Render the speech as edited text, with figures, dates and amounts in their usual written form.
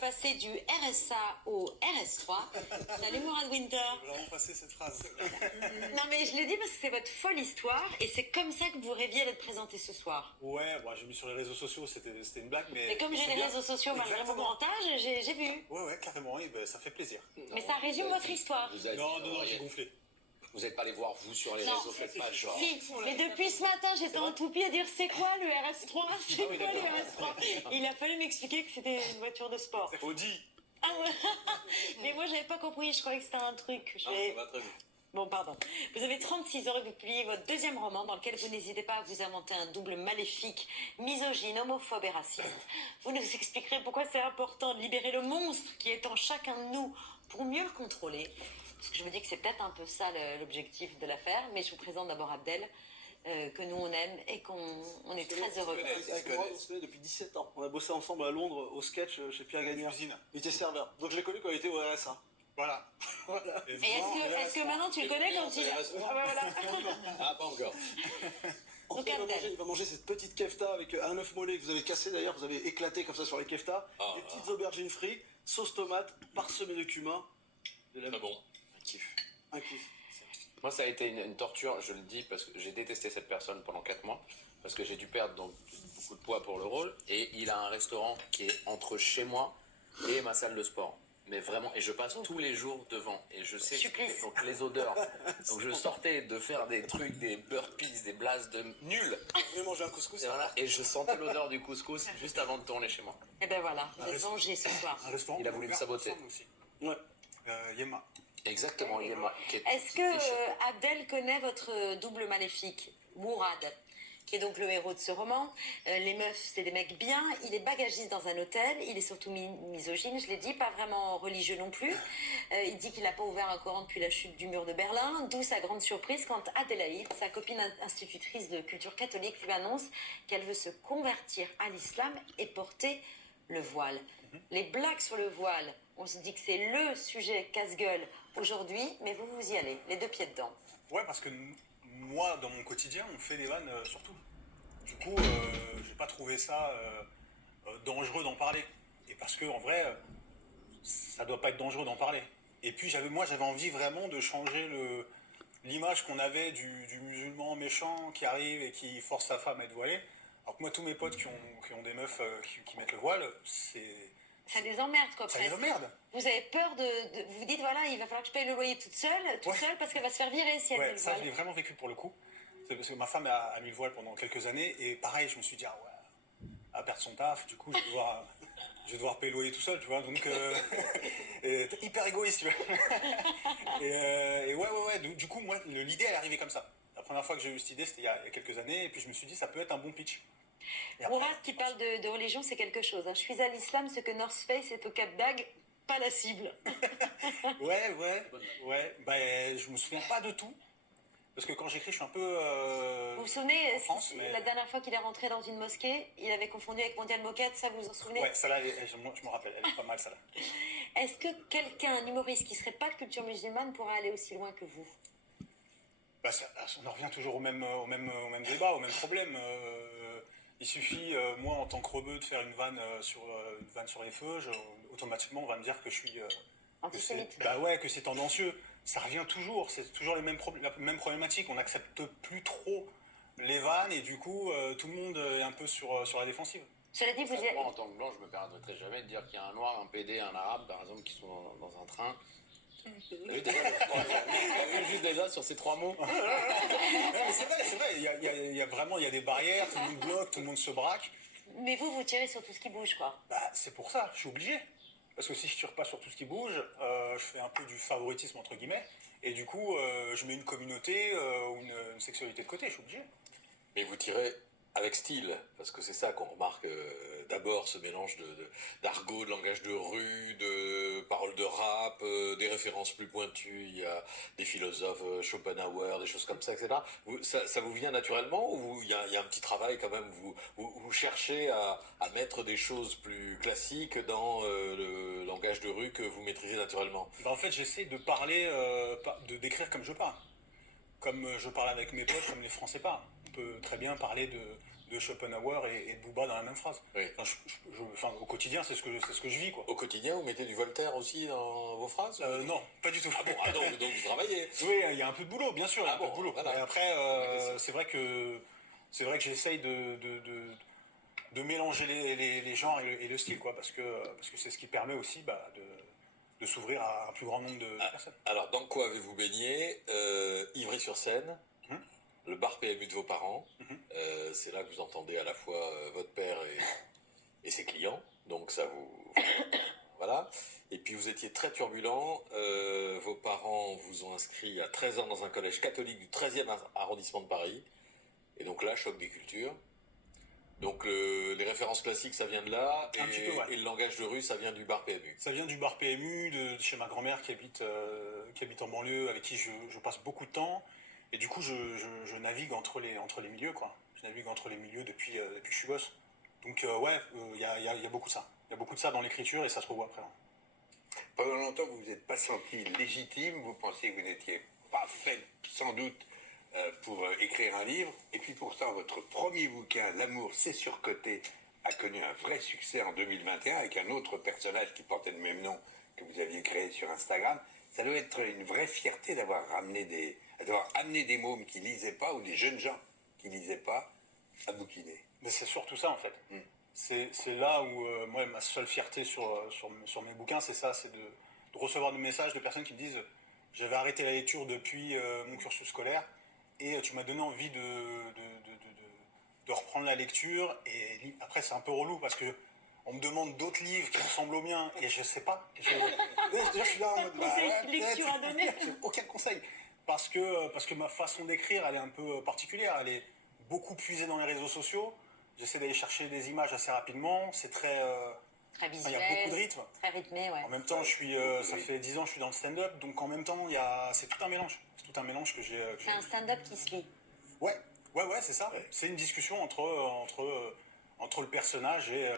Passer du RSA au RS3. Salut Mourad Winter. Vraiment passer cette phrase. Non mais je l'ai dit parce que c'est votre folle histoire et c'est comme ça que vous rêviez d'être présenté ce soir. Ouais, bon, j'ai mis sur les réseaux sociaux, c'était une blague, mais... Et comme j'ai les réseaux sociaux malgré mon grand âge, j'ai vu. Ouais, carrément, et ben, ça fait plaisir. Mais ça résume votre histoire. Non, j'ai gonflé. Vous n'êtes pas allé voir vous sur les réseaux, faites pas genre. Si, mais depuis ce matin, j'étais en toupie à dire c'est quoi le RS3 C'est quoi le RS3 Il a fallu m'expliquer que c'était une voiture de sport. Audi. Ah ouais. Mais moi, j'avais pas compris, je croyais que c'était un truc. Ça va très vite. Bon, pardon. Vous avez 36 ans et vous publiez votre deuxième roman dans lequel vous n'hésitez pas à vous inventer un double maléfique, misogyne, homophobe et raciste. Vous nous expliquerez pourquoi c'est important de libérer le monstre qui est en chacun de nous pour mieux le contrôler. Parce que je me dis que c'est peut-être un peu ça l'objectif de l'affaire. Mais je vous présente d'abord Abdel, que nous on aime et qu'on est très heureux. Avec moi, on se connaît depuis 17 ans. On a bossé ensemble à Londres au sketch chez Pierre Gagnard. Cuisine. Il était serveur. Donc je l'ai connu quand il était au RSA. Voilà. Et est-ce que maintenant tu le connais quand il... Ah bah voilà. Ah, pas encore. Ensuite, Donc, Abdel. il va manger cette petite kefta avec un œuf mollet que vous avez cassé d'ailleurs, vous avez éclaté comme ça sur les keftas. Ah, des petites aubergines frites, sauce tomate, parsemée de cumin. De la... Très bon. Un kiff. Un kiff. Moi, ça a été une torture, je le dis, parce que j'ai détesté cette personne pendant 4 mois, parce que j'ai dû perdre donc beaucoup de poids pour le rôle, et il a un restaurant qui est entre chez moi et ma salle de sport. Mais vraiment, et je passe tous les jours devant, et je sais Supplice. donc les odeurs. Donc je sortais de faire des trucs, des burpees, des blasts de nuls, Vous voulez manger un couscous? et voilà, et je sentais l'odeur du couscous juste avant de tourner chez moi. Et ben voilà, vous êtes vengés ce soir. Un restaurant. Il a voulu me saboter. Aussi. Ouais. Yema. Exactement, Yema. Est-ce que Abdel connaît votre double maléfique, Mourad, qui est donc le héros de ce roman? Les meufs, c'est des mecs bien. Il est bagagiste dans un hôtel. Il est surtout misogyne, je l'ai dit, pas vraiment religieux non plus. Il dit qu'il n'a pas ouvert un Coran depuis la chute du mur de Berlin, d'où sa grande surprise quand Adélaïde, sa copine institutrice de culture catholique, lui annonce qu'elle veut se convertir à l'islam et porter le voile. Les blagues sur le voile, on se dit que c'est le sujet casse-gueule aujourd'hui, mais vous y allez, les deux pieds dedans. Ouais, parce que moi, dans mon quotidien, on fait des vannes sur tout. Du coup, j'ai pas trouvé ça dangereux d'en parler. Et parce que en vrai, ça doit pas être dangereux d'en parler. Et puis j'avais envie vraiment de changer l'image qu'on avait du musulman méchant qui arrive et qui force sa femme à être voilée. Alors que moi, tous mes potes qui ont des meufs qui mettent le voile, Ça les emmerde, quoi, ça presque. les emmerde. Vous avez peur vous vous dites, voilà, il va falloir que je paye le loyer toute seule, parce qu'elle va se faire virer si elle met Ouais, le ça, je voile. l'ai vraiment vécu pour le coup. C'est parce que ma femme a mis le voile pendant quelques années, et pareil, je me suis dit, ah ouais, elle va perdre son taf, du coup, je vais devoir payer le loyer tout seul, tu vois, donc, et t'es hyper égoïste, tu vois. Et ouais, du coup, moi, l'idée, elle est arrivée comme ça. La première fois que j'ai eu cette idée, c'était il y a quelques années, et puis je me suis dit, ça peut être un bon pitch. Et après, Mourad qui parle de religion, c'est quelque chose. Hein. Je suis à l'islam, ce que North Face est au Cap d'Agde, pas la cible. ouais, bah, je me souviens pas de tout, parce que quand j'écris, je suis un peu... Vous vous souvenez, en France, mais... la dernière fois qu'il est rentré dans une mosquée, il avait confondu avec Mondial Moquette, ça vous en souvenez? Ouais, celle-là, je me rappelle, elle est pas mal, celle-là. Est-ce que quelqu'un, un humoriste qui serait pas de culture musulmane, pourrait aller aussi loin que vous? Bah, on en revient toujours au même débat, au même problème. Il suffit, moi, en tant que rebeu, de faire une vanne sur les feux, automatiquement, on va me dire que je suis... Antisémite. Que c'est tendancieux. Ça revient toujours, c'est toujours la même problématique. On n'accepte plus trop les vannes et du coup, tout le monde est un peu sur la défensive. Cela dit, vous y Moi, en tant que blanc, je me permettrai jamais de dire qu'il y a un noir, un PD, un arabe, par exemple, qui sont dans un train. Oui, juste déjà sur ces 3 mots. Non, mais c'est vrai, il y a des barrières, tout le monde bloque, tout le monde se braque. Mais vous tirez sur tout ce qui bouge, quoi. Bah, c'est pour ça, je suis obligé. Parce que si je tire pas sur tout ce qui bouge, je fais un peu du favoritisme entre guillemets, et du coup, je mets une communauté ou une sexualité de côté, je suis obligé. Mais vous tirez avec style, parce que c'est ça qu'on remarque d'abord, ce mélange d'argot, de langage de rue, de paroles de rap, des références plus pointues, il y a des philosophes, Schopenhauer, des choses comme ça, etc. Ça vous vient naturellement ou il y a un petit travail quand même, vous cherchez à mettre des choses plus classiques dans le langage de rue que vous maîtrisez naturellement? Bah, en fait, j'essaie de parler, de décrire comme je parle. Comme je parle avec mes potes, comme les Français parlent. On peut très bien parler de de Schopenhauer et de Booba dans la même phrase. Oui. Enfin, enfin, au quotidien, c'est ce que je vis, quoi. Au quotidien, vous mettez du Voltaire aussi dans vos phrases? Non, pas du tout. Ah bon, donc vous travaillez. Oui, il y a un peu de boulot, bien sûr, il y a un peu de boulot. voilà. Et après, Ouais, c'est vrai que j'essaye de mélanger les genres et le style, quoi, parce que c'est ce qui permet aussi de s'ouvrir à un plus grand nombre de personnes. Alors, dans quoi avez-vous baigné? Ivry-sur-Seine, le bar PMU de vos parents. C'est là que vous entendez à la fois votre père et ses clients. Donc ça vous... Voilà. Et puis vous étiez très turbulent. Vos parents vous ont inscrit à 13 ans dans un collège catholique du 13e arrondissement de Paris. Et donc là, choc des cultures. Donc les références classiques, ça vient de là. Un petit peu, ouais. Et le langage de rue, ça vient du bar PMU. Ça vient du bar PMU, de chez ma grand-mère qui habite en banlieue, avec qui je passe beaucoup de temps. Et du coup, je navigue entre les milieux, quoi. Je navigue entre les milieux depuis que je suis gosse. Donc ouais, il y a beaucoup de ça. Il y a beaucoup de ça dans l'écriture et ça se revoit après. Pendant longtemps, vous vous êtes pas senti légitime, vous pensiez que vous n'étiez pas fait, sans doute, pour écrire un livre. Et puis pourtant, votre premier bouquin, L'amour, c'est surcoté, a connu un vrai succès en 2021 avec un autre personnage qui portait le même nom que vous aviez créé sur Instagram. Ça doit être une vraie fierté d'avoir amené des mômes qui lisaient pas ou des jeunes gens qui lisaient pas à bouquiner. Mais c'est surtout ça, en fait. C'est là où, moi, ma seule fierté sur mes bouquins, c'est ça, c'est de recevoir des messages de personnes qui me disent « J'avais arrêté la lecture depuis mon cursus scolaire et tu m'as donné envie de reprendre la lecture. » Et après, c'est un peu relou parce que on me demande d'autres livres qui ressemblent aux miens et je sais pas. Je suis là en mode Lecture à donner. j'ai aucun conseil. Parce que ma façon d'écrire, elle est un peu particulière. Elle est beaucoup puisée dans les réseaux sociaux. J'essaie d'aller chercher des images assez rapidement. C'est très visuel. Il y a beaucoup de rythme. Très rythmé, ouais. En même temps, ça fait 10 ans que je suis dans le stand-up. Donc en même temps, c'est tout un mélange. C'est tout un mélange que j'ai. C'est un stand-up qui se lit. Ouais, c'est ça. C'est une discussion entre le personnage et